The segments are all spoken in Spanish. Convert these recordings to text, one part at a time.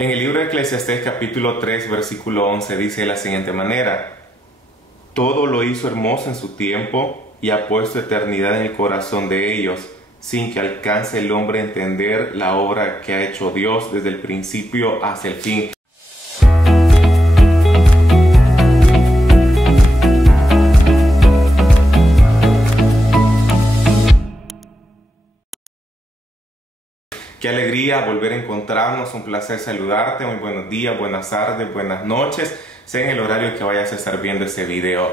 En el libro de Eclesiastés capítulo 3 versículo 11 dice de la siguiente manera: todo lo hizo hermoso en su tiempo y ha puesto eternidad en el corazón de ellos, sin que alcance el hombre a entender la obra que ha hecho Dios desde el principio hasta el fin. Qué alegría volver a encontrarnos, un placer saludarte, muy buenos días, buenas tardes, buenas noches, sea en el horario que vayas a estar viendo este video.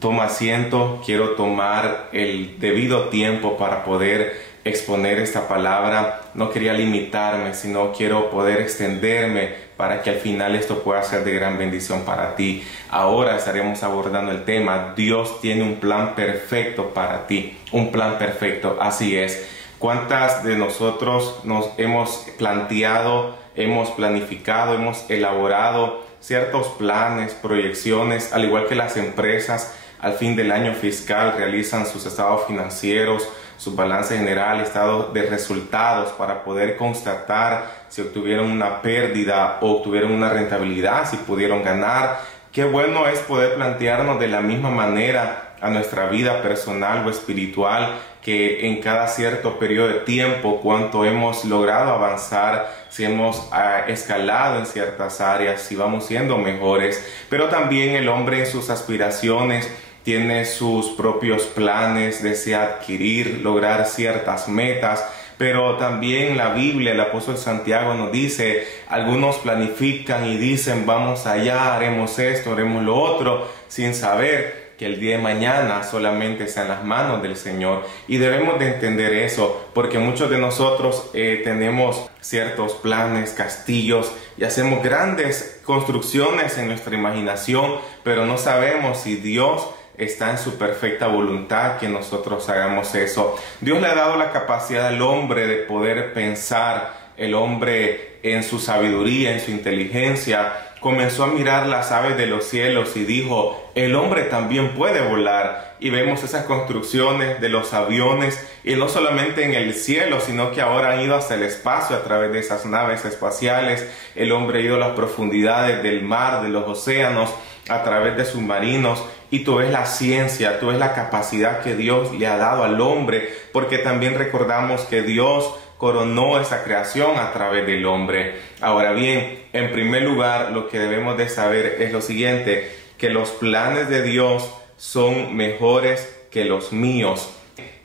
Toma asiento, quiero tomar el debido tiempo para poder exponer esta palabra. No quería limitarme, sino quiero poder extenderme para que al final esto pueda ser de gran bendición para ti. Ahora estaremos abordando el tema: Dios tiene un plan perfecto para ti, un plan perfecto, así es. ¿Cuántas de nosotros nos hemos planteado, hemos planificado, hemos elaborado ciertos planes, proyecciones, al igual que las empresas al fin del año fiscal realizan sus estados financieros, su balance general, estado de resultados para poder constatar si obtuvieron una pérdida o obtuvieron una rentabilidad, si pudieron ganar? Qué bueno es poder plantearnos de la misma manera a nuestra vida personal o espiritual, que en cada cierto periodo de tiempo cuánto hemos logrado avanzar, si hemos escalado en ciertas áreas, si vamos siendo mejores. Pero también el hombre en sus aspiraciones tiene sus propios planes, desea adquirir, lograr ciertas metas. Pero también la Biblia, el apóstol Santiago nos dice, algunos planifican y dicen vamos allá, haremos esto, haremos lo otro, sin saber que el día de mañana solamente está en las manos del Señor. Y debemos de entender eso, porque muchos de nosotros tenemos ciertos planes, castillos, y hacemos grandes construcciones en nuestra imaginación, pero no sabemos si Dios está en su perfecta voluntad que nosotros hagamos eso. Dios le ha dado la capacidad al hombre de poder pensar. El hombre, en su sabiduría, en su inteligencia, comenzó a mirar las aves de los cielos y dijo: el hombre también puede volar. Y vemos esas construcciones de los aviones, y no solamente en el cielo, sino que ahora han ido hasta el espacio a través de esas naves espaciales. El hombre ha ido a las profundidades del mar, de los océanos, a través de submarinos. Y tú ves la ciencia, tú ves la capacidad que Dios le ha dado al hombre, porque también recordamos que Dios coronó esa creación a través del hombre. Ahora bien, en primer lugar, lo que debemos de saber es lo siguiente: que los planes de Dios son mejores que los míos.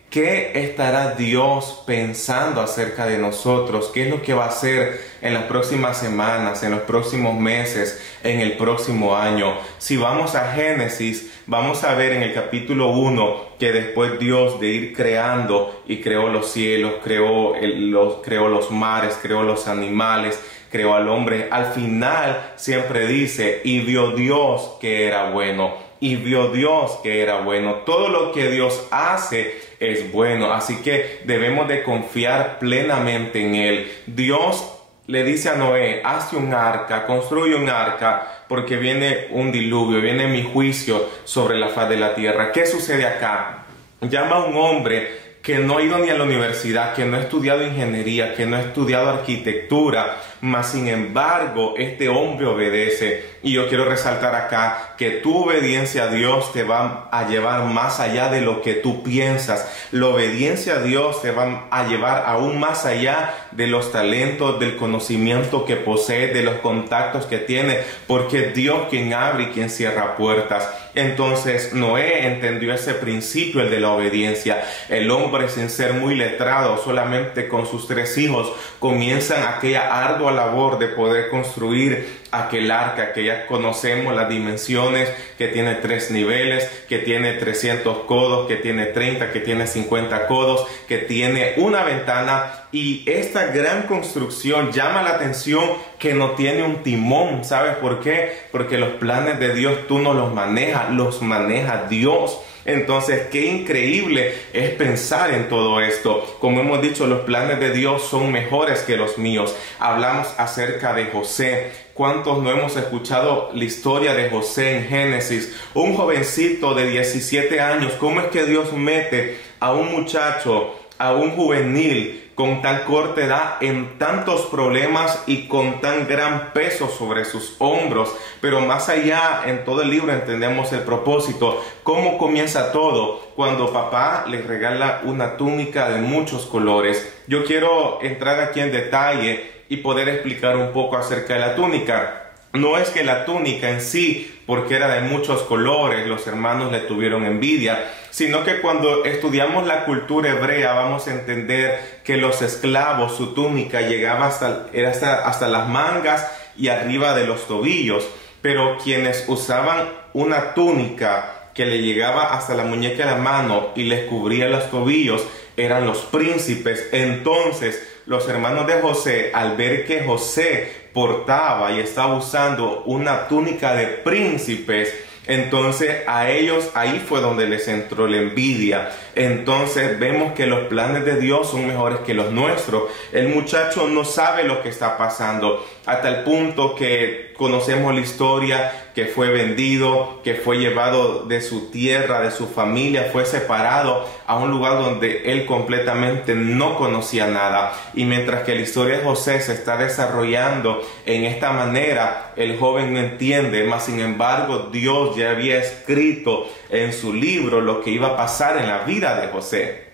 ¿Qué estará Dios pensando acerca de nosotros? ¿Qué es lo que va a hacer en las próximas semanas, en los próximos meses, en el próximo año? Si vamos a Génesis, vamos a ver en el capítulo 1 que después Dios de ir creando, y creó los cielos, creó los mares, creó los animales, creó al hombre, al final siempre dice: y vio Dios que era bueno. Y vio Dios que era bueno. Todo lo que Dios hace es bueno, así que debemos de confiar plenamente en Él. Dios le dice a Noé: hazte un arca, construye un arca, porque viene un diluvio, viene mi juicio sobre la faz de la tierra. ¿Qué sucede acá? Llama a un hombre que no ha ido ni a la universidad, que no ha estudiado ingeniería, que no ha estudiado arquitectura, mas sin embargo este hombre obedece. Y yo quiero resaltar acá que tu obediencia a Dios te va a llevar más allá de lo que tú piensas. La obediencia a Dios te va a llevar aún más allá de los talentos, del conocimiento que posees, de los contactos que tienes, porque es Dios quien abre y quien cierra puertas. Entonces Noé entendió ese principio, el de la obediencia. El hombre, sin ser muy letrado, solamente con sus 3 hijos, comienzan aquella ardua labor de poder construir aquel arca que ya conocemos las dimensiones, que tiene 3 niveles, que tiene 300 codos, que tiene 30, que tiene 50 codos, que tiene una ventana. Y esta gran construcción llama la atención que no tiene un timón. ¿Sabes por qué? Porque los planes de Dios tú no los maneja Dios. Entonces, qué increíble es pensar en todo esto. Como hemos dicho, los planes de Dios son mejores que los míos. Hablamos acerca de José. ¿Cuántos no hemos escuchado la historia de José en Génesis? Un jovencito de 17 años. ¿Cómo es que Dios mete a un muchacho, a un juvenil con tan corta edad, en tantos problemas y con tan gran peso sobre sus hombros. Pero más allá, en todo el libro entendemos el propósito. ¿Cómo comienza todo? Cuando papá le regala una túnica de muchos colores. Yo quiero entrar aquí en detalle y poder explicar un poco acerca de la túnica. No es que la túnica en sí, porque era de muchos colores, los hermanos le tuvieron envidia, sino que cuando estudiamos la cultura hebrea vamos a entender que los esclavos, su túnica llegaba hasta las mangas y arriba de los tobillos, pero quienes usaban una túnica que le llegaba hasta la muñeca de la mano y les cubría los tobillos eran los príncipes. Entonces los hermanos de José, al ver que José portaba y estaba usando una túnica de príncipes, entonces a ellos ahí fue donde les entró la envidia. Entonces vemos que los planes de Dios son mejores que los nuestros. El muchacho no sabe lo que está pasando, hasta el punto que conocemos la historia, que fue vendido, que fue llevado de su tierra, de su familia, fue separado a un lugar donde él completamente no conocía nada. Y mientras que la historia de José se está desarrollando en esta manera, el joven no entiende, mas sin embargo Dios ya había escrito en su libro lo que iba a pasar en la vida de José.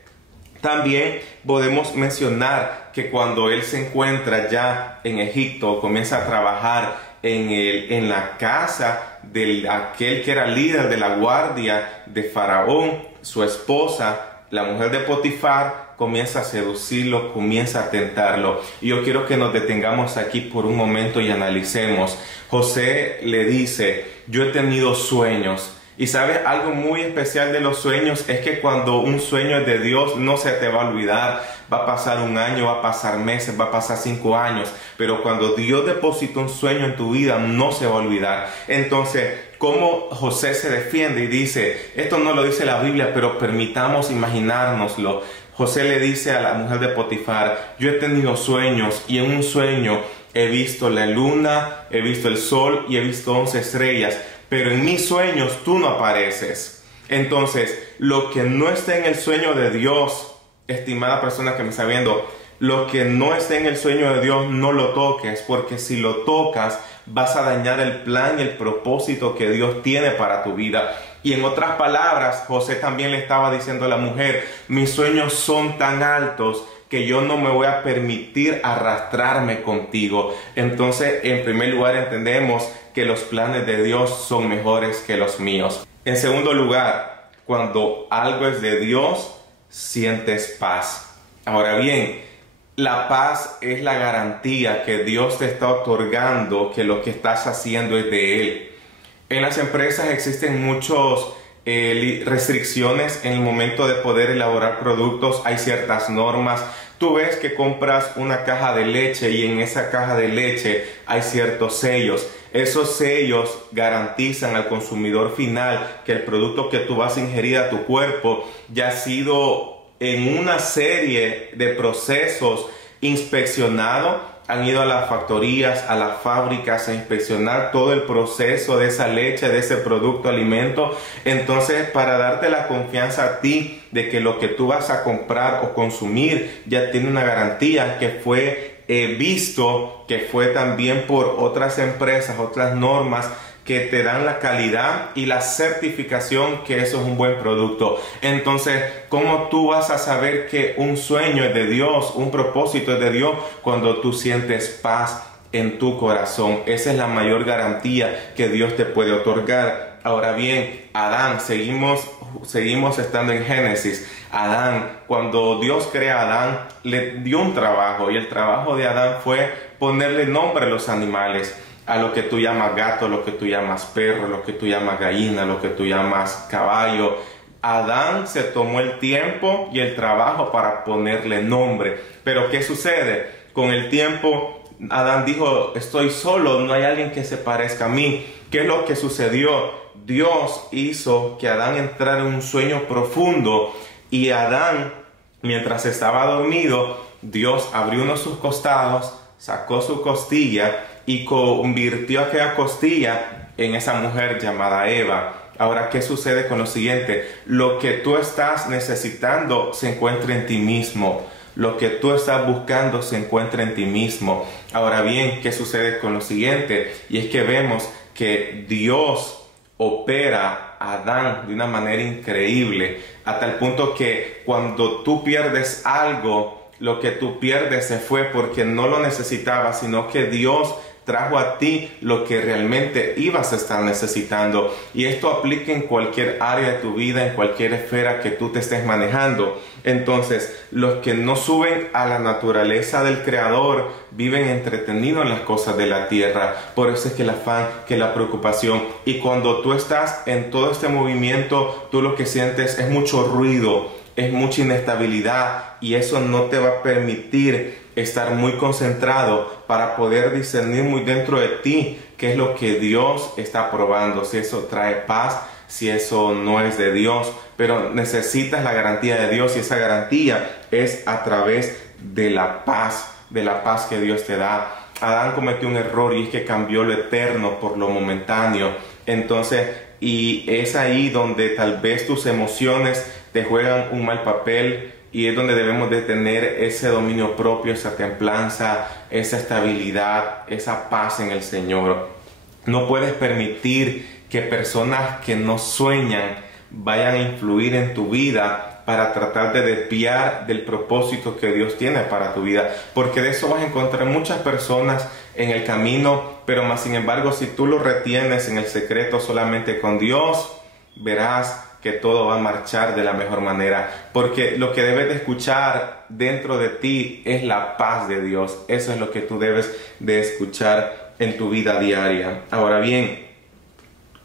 También podemos mencionar que cuando él se encuentra ya en Egipto, comienza a trabajar en la casa de aquel que era líder de la guardia de Faraón, su esposa, la mujer de Potifar, comienza a seducirlo, comienza a tentarlo. Y yo quiero que nos detengamos aquí por un momento y analicemos. José le dice: yo he tenido sueños. Y sabes, algo muy especial de los sueños es que cuando un sueño es de Dios no se te va a olvidar. Va a pasar un año, va a pasar meses, va a pasar 5 años, pero cuando Dios deposita un sueño en tu vida no se va a olvidar. Entonces, ¿cómo José se defiende y dice: esto no lo dice la Biblia, pero permitamos imaginárnoslo? José le dice a la mujer de Potifar: yo he tenido sueños y en un sueño he visto la luna, he visto el sol y he visto 11 estrellas, pero en mis sueños tú no apareces. Entonces, lo que no está en el sueño de Dios, estimada persona que me está viendo, lo que no está en el sueño de Dios no lo toques, porque si lo tocas vas a dañar el plan y el propósito que Dios tiene para tu vida. Y en otras palabras, José también le estaba diciendo a la mujer: mis sueños son tan altos que yo no me voy a permitir arrastrarme contigo. Entonces, en primer lugar, entendemos que los planes de Dios son mejores que los míos. En segundo lugar, cuando algo es de Dios, sientes paz. Ahora bien, la paz es la garantía que Dios te está otorgando que lo que estás haciendo es de Él. En las empresas existen muchas restricciones en el momento de poder elaborar productos. Hay ciertas normas. Tú ves que compras una caja de leche y en esa caja de leche hay ciertos sellos. Esos sellos garantizan al consumidor final que el producto que tú vas a ingerir a tu cuerpo ya ha sido en una serie de procesos inspeccionado. Han ido a las factorías, a las fábricas a inspeccionar todo el proceso de esa leche, de ese producto, alimento. Entonces, para darte la confianza a ti de que lo que tú vas a comprar o consumir ya tiene una garantía que fue visto, que fue también por otras empresas, otras normas que te dan la calidad y la certificación que eso es un buen producto. Entonces, ¿cómo tú vas a saber que un sueño es de Dios, un propósito es de Dios? Cuando tú sientes paz en tu corazón. Esa es la mayor garantía que Dios te puede otorgar. Ahora bien, Adán, seguimos estando en Génesis. Adán, cuando Dios crea a Adán, le dio un trabajo, y el trabajo de Adán fue ponerle nombre a los animales. A lo que tú llamas gato, lo que tú llamas perro, lo que tú llamas gallina, lo que tú llamas caballo. Adán se tomó el tiempo y el trabajo para ponerle nombre. Pero ¿qué sucede? Con el tiempo, Adán dijo: estoy solo, no hay alguien que se parezca a mí. ¿Qué es lo que sucedió? Dios hizo que Adán entrara en un sueño profundo, y Adán, mientras estaba dormido, Dios abrió uno de sus costados, sacó su costilla y convirtió aquella costilla en esa mujer llamada Eva. Ahora, ¿qué sucede con lo siguiente? Lo que tú estás necesitando se encuentra en ti mismo. Lo que tú estás buscando se encuentra en ti mismo. Ahora bien, ¿qué sucede con lo siguiente? Y es que vemos que Dios opera a Adán de una manera increíble, hasta el punto que cuando tú pierdes algo, lo que tú pierdes se fue porque no lo necesitabas, sino que Dios trajo a ti lo que realmente ibas a estar necesitando. Y esto aplica en cualquier área de tu vida, en cualquier esfera que tú te estés manejando. Entonces, los que no suben a la naturaleza del Creador viven entretenidos en las cosas de la tierra. Por eso es que el afán, que la preocupación. Y cuando tú estás en todo este movimiento, tú lo que sientes es mucho ruido, es mucha inestabilidad, y eso no te va a permitir estar muy concentrado para poder discernir muy dentro de ti qué es lo que Dios está probando, si eso trae paz, si eso no es de Dios. Pero necesitas la garantía de Dios, y esa garantía es a través de la paz que Dios te da. Adán cometió un error, y es que cambió lo eterno por lo momentáneo. Entonces, y es ahí donde tal vez tus emociones te juegan un mal papel, y es donde debemos de tener ese dominio propio, esa templanza, esa estabilidad, esa paz en el Señor. No puedes permitir que personas que no sueñan vayan a influir en tu vida para tratar de desviar del propósito que Dios tiene para tu vida, porque de eso vas a encontrar muchas personas en el camino, pero más sin embargo, si tú lo retienes en el secreto solamente con Dios, verás que todo va a marchar de la mejor manera, porque lo que debes de escuchar dentro de ti es la paz de Dios. Eso es lo que tú debes de escuchar en tu vida diaria. Ahora bien,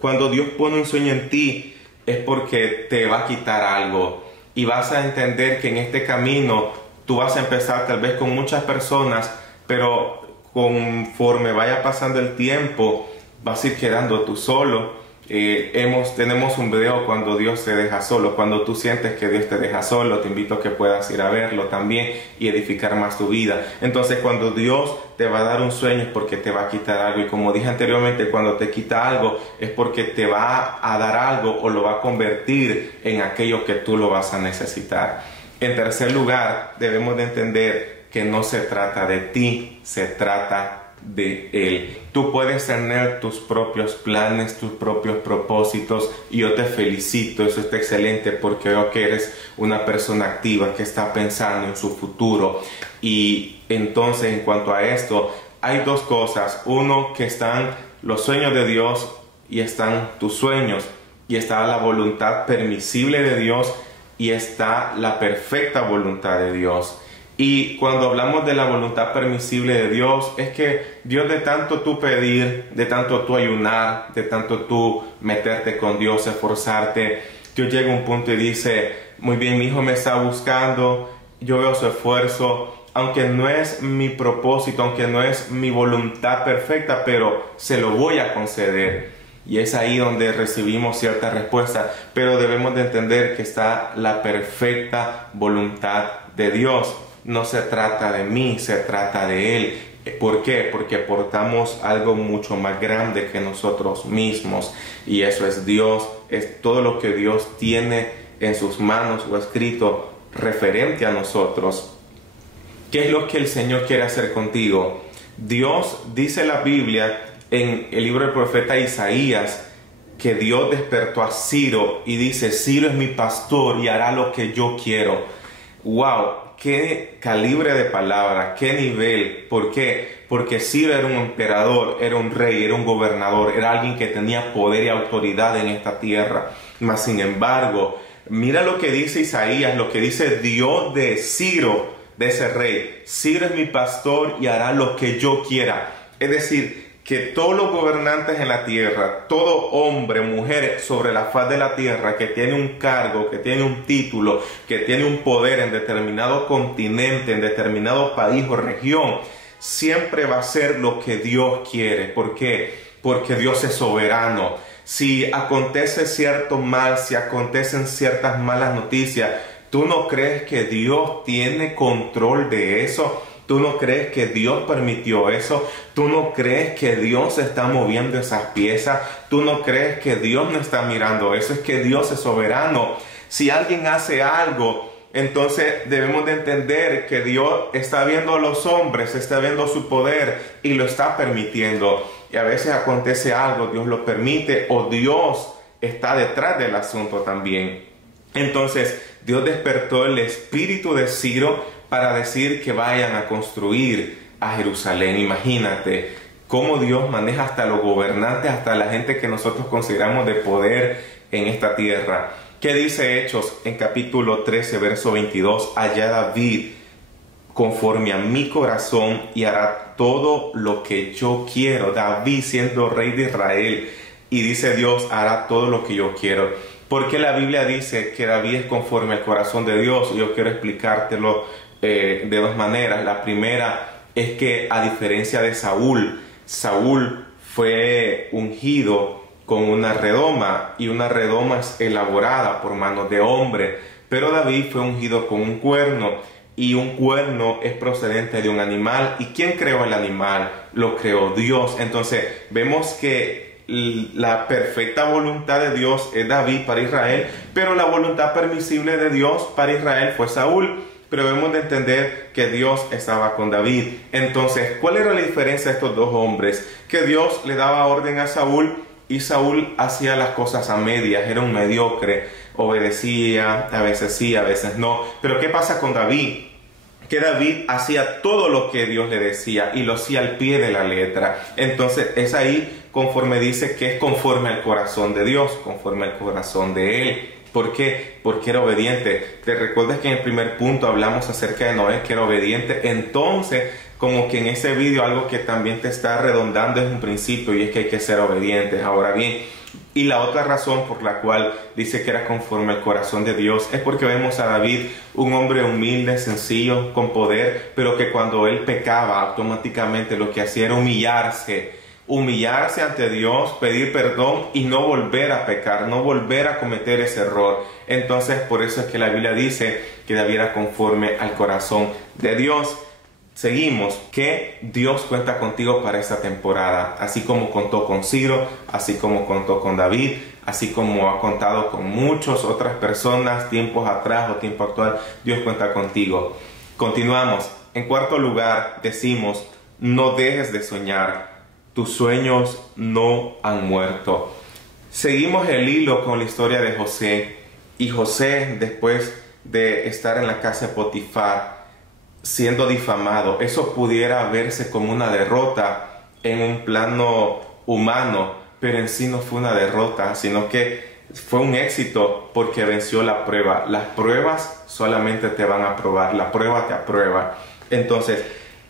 cuando Dios pone un sueño en ti, es porque te va a quitar algo, y vas a entender que en este camino tú vas a empezar tal vez con muchas personas, pero conforme vaya pasando el tiempo vas a ir quedando tú solo. Tenemos un video cuando Dios te deja solo. Cuando tú sientes que Dios te deja solo, te invito a que puedas ir a verlo también y edificar más tu vida. Entonces, cuando Dios te va a dar un sueño es porque te va a quitar algo, y como dije anteriormente, cuando te quita algo es porque te va a dar algo o lo va a convertir en aquello que tú lo vas a necesitar. En tercer lugar, debemos de entender que no se trata de ti, se trata de Él. Tú puedes tener tus propios planes, tus propios propósitos, y yo te felicito, eso está excelente, porque veo que eres una persona activa que está pensando en su futuro. Y entonces, en cuanto a esto, hay dos cosas: uno, que están los sueños de Dios y están tus sueños, y está la voluntad permisible de Dios y está la perfecta voluntad de Dios. Y cuando hablamos de la voluntad permisible de Dios, es que Dios, de tanto tú pedir, de tanto tú ayunar, de tanto tú meterte con Dios, esforzarte, Dios llega a un punto y dice: muy bien, mi hijo me está buscando, yo veo su esfuerzo, aunque no es mi propósito, aunque no es mi voluntad perfecta, pero se lo voy a conceder. Y es ahí donde recibimos cierta respuesta, pero debemos de entender que está la perfecta voluntad de Dios. No se trata de mí, se trata de Él. ¿Por qué? Porque portamos algo mucho más grande que nosotros mismos, y eso es Dios. Es todo lo que Dios tiene en sus manos o escrito referente a nosotros. ¿Qué es lo que el Señor quiere hacer contigo? Dios, dice la Biblia en el libro del profeta Isaías, que Dios despertó a Ciro y dice: Ciro es mi pastor y hará lo que yo quiero. ¡Wow! ¡Qué calibre de palabra! ¡Qué nivel! ¿Por qué? Porque Ciro era un emperador, era un rey, era un gobernador, era alguien que tenía poder y autoridad en esta tierra. Mas sin embargo, mira lo que dice Isaías, lo que dice Dios de Ciro, de ese rey: Ciro es mi pastor y hará lo que yo quiera. Es decir, que todos los gobernantes en la tierra, todo hombre, mujer sobre la faz de la tierra que tiene un cargo, que tiene un título, que tiene un poder en determinado continente, en determinado país o región, siempre va a hacer lo que Dios quiere. ¿Por qué? Porque Dios es soberano. Si acontece cierto mal, si acontecen ciertas malas noticias, ¿tú no crees que Dios tiene control de eso? ¿Tú no crees que Dios permitió eso? ¿Tú no crees que Dios está moviendo esas piezas? ¿Tú no crees que Dios no está mirando eso? Es que Dios es soberano. Si alguien hace algo Entonces debemos de entender que Dios está viendo a los hombres, está viendo su poder y lo está permitiendo. Y a veces acontece algo, Dios lo permite o Dios está detrás del asunto también. Entonces Dios despertó el espíritu de Ciro para decir que vayan a construir a Jerusalén. Imagínate cómo Dios maneja hasta los gobernantes, hasta la gente que nosotros consideramos de poder en esta tierra. ¿Qué dice Hechos en capítulo 13, verso 22? Allá David, conforme a mi corazón, y hará todo lo que yo quiero. David siendo rey de Israel, y dice Dios, hará todo lo que yo quiero. ¿Por qué la Biblia dice que David es conforme al corazón de Dios? Yo quiero explicártelo de dos maneras. La primera es que, a diferencia de Saúl fue ungido con una redoma, y una redoma es elaborada por manos de hombre, pero David fue ungido con un cuerno, y un cuerno es procedente de un animal. ¿Y quién creó el animal? Lo creó Dios. Entonces vemos que la perfecta voluntad de Dios es David para Israel, pero la voluntad permisible de Dios para Israel fue Saúl. Pero debemos de entender que Dios estaba con David. Entonces, ¿cuál era la diferencia de estos dos hombres? Que Dios le daba orden a Saúl, y Saúl hacía las cosas a medias, era un mediocre, obedecía, a veces sí, a veces no. Pero ¿qué pasa con David? Que David hacía todo lo que Dios le decía y lo hacía al pie de la letra. Entonces es ahí conforme dice que es conforme al corazón de Dios, conforme al corazón de Él. ¿Por qué? Porque era obediente. ¿Te recuerdas que en el primer punto hablamos acerca de Noé, que era obediente? Entonces, como que en ese vídeo algo que también te está redondando es un principio, y es que hay que ser obedientes. Ahora bien, y la otra razón por la cual dice que era conforme al corazón de Dios es porque vemos a David, un hombre humilde, sencillo, con poder, pero que cuando él pecaba, automáticamente lo que hacía era humillarse ante Dios, pedir perdón y no volver a pecar, no volver a cometer ese error. Entonces, por eso es que la Biblia dice que David era conforme al corazón de Dios. Seguimos, que Dios cuenta contigo para esta temporada, así como contó con Ciro, así como contó con David, así como ha contado con muchas otras personas, tiempos atrás o tiempo actual. Dios cuenta contigo. Continuamos. En cuarto lugar, decimos, no dejes de soñar. Tus sueños no han muerto. Seguimos el hilo con la historia de José. Y José, después de estar en la casa de Potifar, siendo difamado, eso pudiera verse como una derrota en un plano humano, pero en sí no fue una derrota, sino que fue un éxito porque venció la prueba. Las pruebas solamente te van a probar, la prueba te aprueba. Entonces,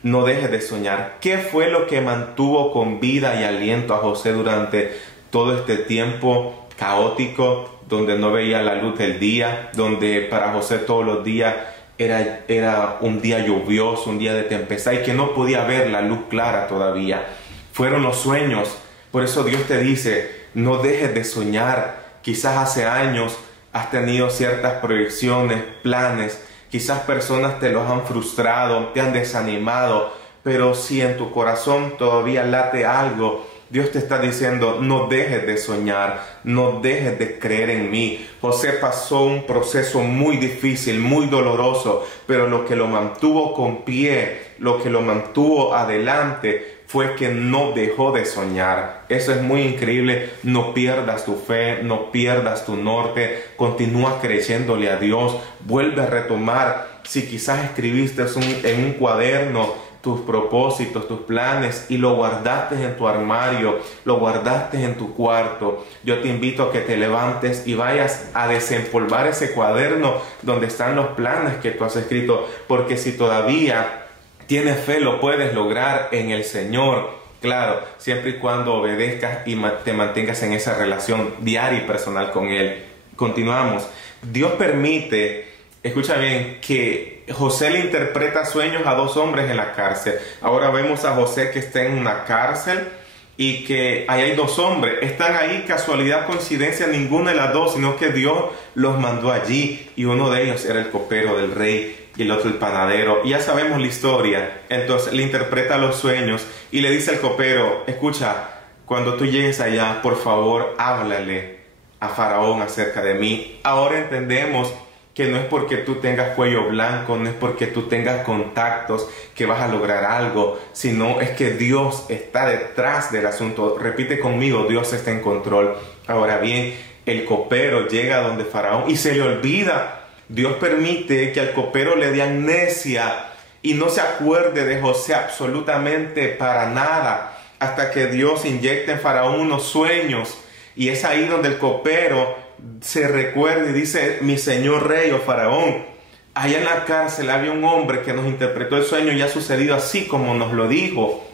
no dejes de soñar. ¿Qué fue lo que mantuvo con vida y aliento a José durante todo este tiempo caótico, donde no veía la luz del día, donde para José todos los días era un día lluvioso, un día de tempestad, y que no podía ver la luz clara todavía? Fueron los sueños. Por eso Dios te dice, no dejes de soñar. Quizás hace años has tenido ciertas proyecciones, planes. Quizás personas te los han frustrado, te han desanimado, pero si en tu corazón todavía late algo, Dios te está diciendo, no dejes de soñar, no dejes de creer en mí. José pasó un proceso muy difícil, muy doloroso, pero lo que lo mantuvo con pie, lo que lo mantuvo adelante, fue que no dejó de soñar. Eso es muy increíble. No pierdas tu fe, no pierdas tu norte, continúa creyéndole a Dios, vuelve a retomar. Si quizás escribiste en un cuaderno tus propósitos, tus planes, y lo guardaste en tu armario, lo guardaste en tu cuarto, yo te invito a que te levantes y vayas a desempolvar ese cuaderno donde están los planes que tú has escrito, porque si todavía tienes fe, lo puedes lograr en el Señor. Claro, siempre y cuando obedezcas y te mantengas en esa relación diaria y personal con Él. Continuamos. Dios permite, escucha bien, que José le interpreta sueños a dos hombres en la cárcel. Ahora vemos a José que está en una cárcel y que ahí hay dos hombres. Están ahí, casualidad, coincidencia, ninguna de las dos, sino que Dios los mandó allí, y uno de ellos era el copero del rey y el otro el panadero. Y ya sabemos la historia. Entonces le interpreta los sueños y le dice al copero, escucha, cuando tú llegues allá, por favor, háblale a Faraón acerca de mí. Ahora entendemos que no es porque tú tengas cuello blanco, no es porque tú tengas contactos que vas a lograr algo, sino es que Dios está detrás del asunto. Repite conmigo, Dios está en control. Ahora bien, el copero llega donde Faraón y se le olvida. Dios permite que al copero le dé amnesia y no se acuerde de José absolutamente para nada, hasta que Dios inyecta en Faraón unos sueños. Y es ahí donde el copero se recuerda y dice: mi señor rey o Faraón, allá en la cárcel había un hombre que nos interpretó el sueño y ha sucedido así como nos lo dijo.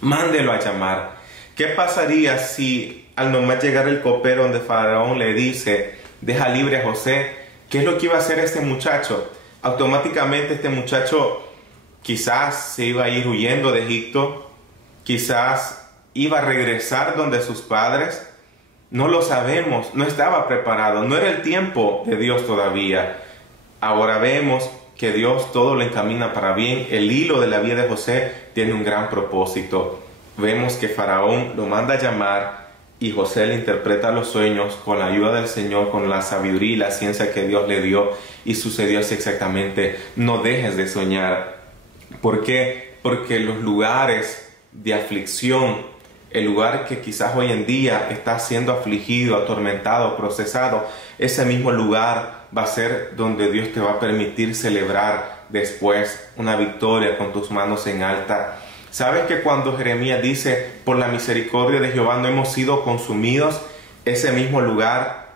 Mándelo a llamar. ¿Qué pasaría si al nomás llegar el copero donde Faraón le dice: deja libre a José? ¿Qué es lo que iba a hacer este muchacho? Automáticamente este muchacho quizás se iba a ir huyendo de Egipto, quizás iba a regresar donde sus padres. No lo sabemos, no estaba preparado, no era el tiempo de Dios todavía. Ahora vemos que Dios todo lo encamina para bien. El hilo de la vida de José tiene un gran propósito. Vemos que Faraón lo manda a llamar y José le interpreta los sueños con la ayuda del Señor, con la sabiduría y la ciencia que Dios le dio, y sucedió así exactamente. No dejes de soñar. ¿Por qué? Porque los lugares de aflicción, el lugar que quizás hoy en día está siendo afligido, atormentado, procesado, ese mismo lugar va a ser donde Dios te va a permitir celebrar después una victoria con tus manos en alta. ¿Sabes que cuando Jeremías dice: por la misericordia de Jehová no hemos sido consumidos? Ese mismo lugar,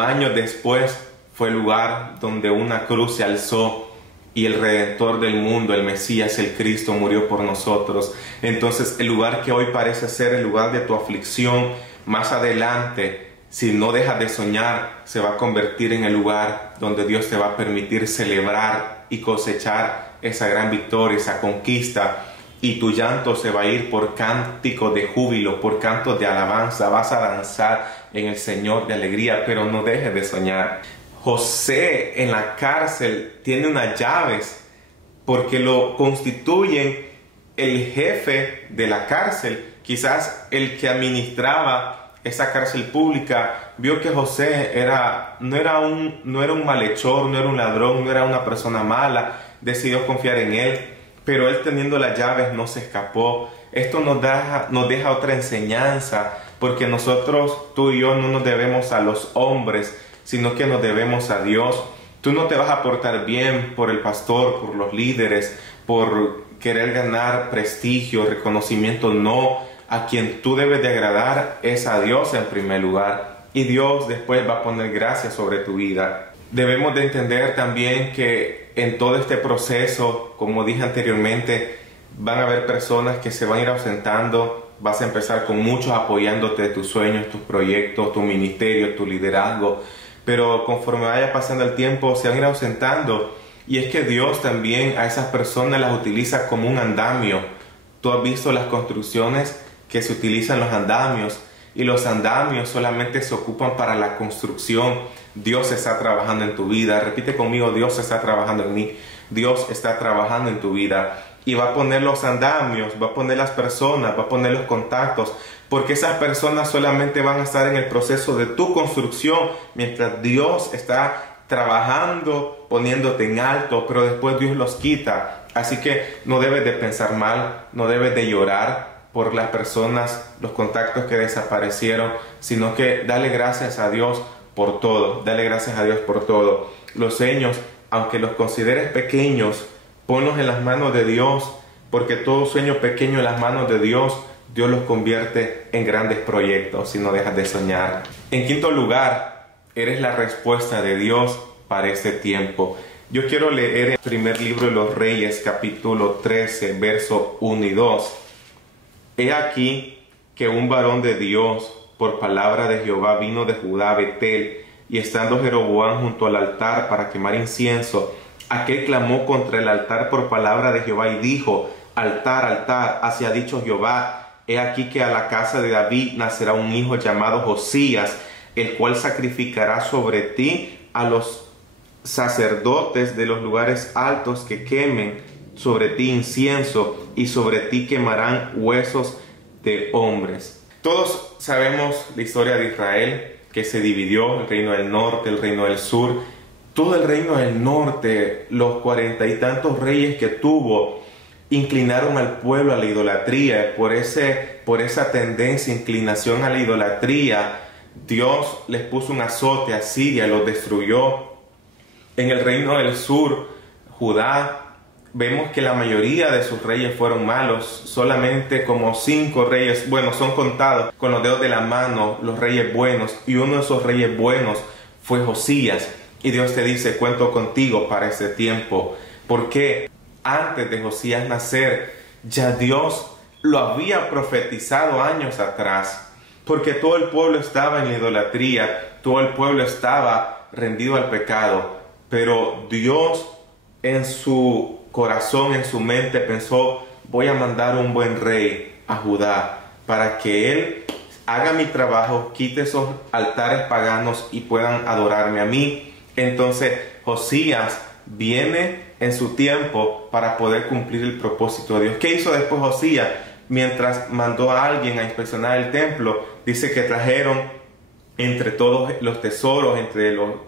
años después, fue el lugar donde una cruz se alzó y el Redentor del mundo, el Mesías, el Cristo, murió por nosotros. Entonces, el lugar que hoy parece ser el lugar de tu aflicción, más adelante, si no dejas de soñar, se va a convertir en el lugar donde Dios te va a permitir celebrar y cosechar esa gran victoria, esa conquista. Y tu llanto se va a ir por cánticos de júbilo, por cantos de alabanza. Vas a danzar en el Señor de alegría, pero no dejes de soñar. José en la cárcel tiene unas llaves porque lo constituyen el jefe de la cárcel. Quizás el que administraba esa cárcel pública vio que José no era un malhechor, no era un ladrón, no era una persona mala. Decidió confiar en él, pero él, teniendo las llaves, no se escapó. Esto nos deja otra enseñanza, porque nosotros, tú y yo, no nos debemos a los hombres, sino que nos debemos a Dios. Tú no te vas a portar bien por el pastor, por los líderes, por querer ganar prestigio, reconocimiento. No, a quien tú debes de agradar es a Dios en primer lugar, y Dios después va a poner gracia sobre tu vida. Debemos de entender también que en todo este proceso, como dije anteriormente, van a haber personas que se van a ir ausentando. Vas a empezar con muchos apoyándote de tus sueños, tus proyectos, tu ministerio, tu liderazgo, pero conforme vaya pasando el tiempo se van a ir ausentando. Y es que Dios también a esas personas las utiliza como un andamio. Tú has visto las construcciones que se utilizan los andamios, y los andamios solamente se ocupan para la construcción. Dios está trabajando en tu vida. Repite conmigo: Dios está trabajando en mí. Dios está trabajando en tu vida, y va a poner los andamios, va a poner las personas, va a poner los contactos, porque esas personas solamente van a estar en el proceso de tu construcción, mientras Dios está trabajando, poniéndote en alto, pero después Dios los quita. Así que no debes de pensar mal, no debes de llorar por las personas, los contactos que desaparecieron, sino que dale gracias a Dios por todo. Dale gracias a Dios por todo. Los sueños, aunque los consideres pequeños, ponlos en las manos de Dios, porque todo sueño pequeño en las manos de Dios, Dios los convierte en grandes proyectos si no dejas de soñar. En quinto lugar, eres la respuesta de Dios para este tiempo. Yo quiero leer el primer libro de los Reyes, capítulo 13, versos 1 y 2. He aquí que un varón de Dios, por palabra de Jehová, vino de Judá a Betel, y estando Jeroboam junto al altar para quemar incienso, aquel clamó contra el altar por palabra de Jehová y dijo: altar, altar, así ha dicho Jehová, he aquí que a la casa de David nacerá un hijo llamado Josías, el cual sacrificará sobre ti a los sacerdotes de los lugares altos que quemen sobre ti incienso, y sobre ti quemarán huesos de hombres. Todos sabemos la historia de Israel, que se dividió, el reino del norte, el reino del sur, todo el reino del norte, los 40 y tantos reyes que tuvo, inclinaron al pueblo a la idolatría. Por esa tendencia, inclinación a la idolatría, Dios les puso un azote a Siria, los destruyó. En el reino del sur, Judá, vemos que la mayoría de sus reyes fueron malos. Solamente como 5 reyes, bueno, son contados con los dedos de la mano, los reyes buenos. Y uno de esos reyes buenos fue Josías. Y Dios te dice, cuento contigo para ese tiempo. Porque antes de Josías nacer, ya Dios lo había profetizado años atrás. Porque todo el pueblo estaba en la idolatría, todo el pueblo estaba rendido al pecado. Pero Dios en su corazón, en su mente, pensó, voy a mandar un buen rey a Judá para que él haga mi trabajo, quite esos altares paganos y puedan adorarme a mí. Entonces Josías viene en su tiempo para poder cumplir el propósito de Dios. ¿Qué hizo después Josías? Mientras mandó a alguien a inspeccionar el templo, dice que trajeron entre todos los tesoros,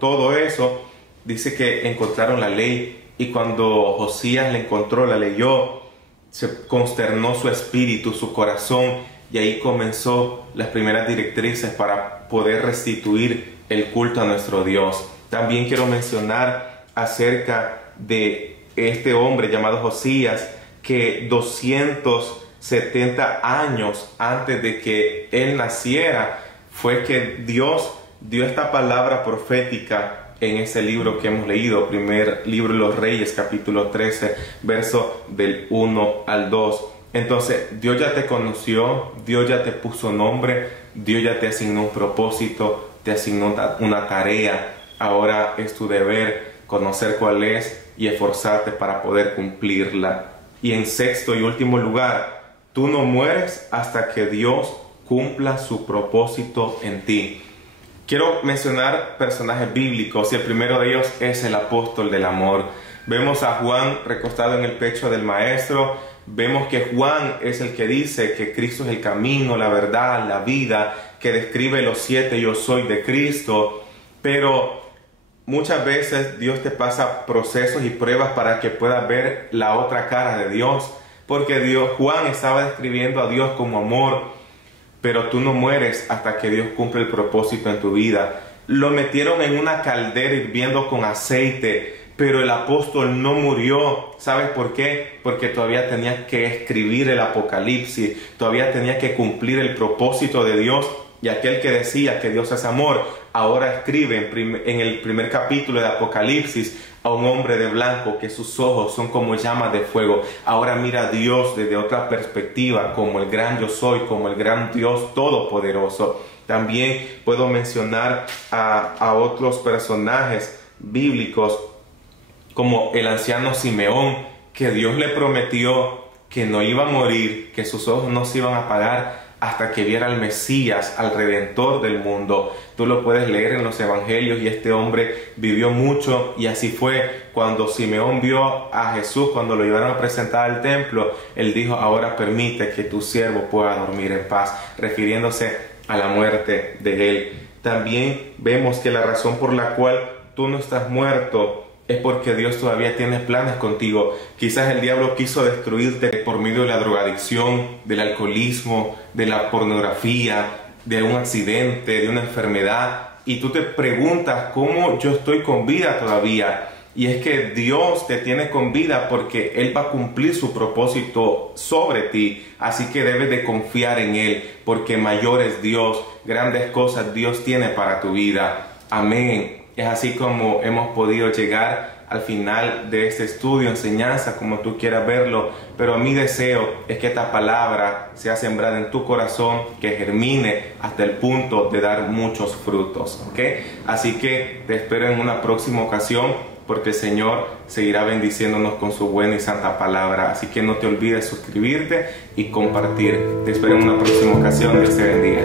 todo eso, dice que encontraron la ley. Y cuando Josías la encontró, la leyó, se consternó su espíritu, su corazón, y ahí comenzó las primeras directrices para poder restituir el culto a nuestro Dios. También quiero mencionar acerca de este hombre llamado Josías, que 270 años antes de que él naciera, fue que Dios dio esta palabra profética en ese libro que hemos leído, primer libro de los Reyes, capítulo 13, verso del 1 al 2. Entonces, Dios ya te conoció, Dios ya te puso nombre, Dios ya te asignó un propósito, te asignó una tarea. Ahora es tu deber conocer cuál es y esforzarte para poder cumplirla. Y en sexto y último lugar, tú no mueres hasta que Dios cumpla su propósito en ti. Quiero mencionar personajes bíblicos y el primero de ellos es el apóstol del amor. Vemos a Juan recostado en el pecho del Maestro. Vemos que Juan es el que dice que Cristo es el camino, la verdad, la vida, que describe los 7 yo soy de Cristo. Pero muchas veces Dios te pasa procesos y pruebas para que puedas ver la otra cara de Dios. Porque Juan estaba describiendo a Dios como amor. Pero tú no mueres hasta que Dios cumple el propósito en tu vida. Lo metieron en una caldera hirviendo con aceite, pero el apóstol no murió. ¿Sabes por qué? Porque todavía tenía que escribir el Apocalipsis, todavía tenía que cumplir el propósito de Dios. Y aquel que decía que Dios es amor, ahora escribe en el primer capítulo de Apocalipsis a un hombre de blanco que sus ojos son como llamas de fuego. Ahora mira a Dios desde otra perspectiva, como el gran yo soy, como el gran Dios todopoderoso. También puedo mencionar a otros personajes bíblicos como el anciano Simeón, que Dios le prometió que no iba a morir, que sus ojos no se iban a apagar hasta que viera al Mesías, al Redentor del mundo. Tú lo puedes leer en los evangelios y este hombre vivió mucho, y así fue. Cuando Simeón vio a Jesús, cuando lo llevaron a presentar al templo, él dijo, ahora permite que tu siervo pueda dormir en paz, refiriéndose a la muerte de él. También vemos que la razón por la cual tú no estás muerto es porque Dios todavía tiene planes contigo. Quizás el diablo quiso destruirte por medio de la drogadicción, del alcoholismo, de la pornografía, de un accidente, de una enfermedad. Y tú te preguntas, ¿cómo yo estoy con vida todavía? Y es que Dios te tiene con vida porque Él va a cumplir su propósito sobre ti. Así que debes de confiar en Él, porque mayor es Dios, grandes cosas Dios tiene para tu vida. Amén. Es así como hemos podido llegar al final de este estudio, enseñanza, como tú quieras verlo. Pero mi deseo es que esta palabra sea sembrada en tu corazón, que germine hasta el punto de dar muchos frutos, ¿ok? Así que te espero en una próxima ocasión, porque el Señor seguirá bendiciéndonos con su buena y santa palabra. Así que no te olvides suscribirte y compartir. Te espero en una próxima ocasión. Dios te bendiga.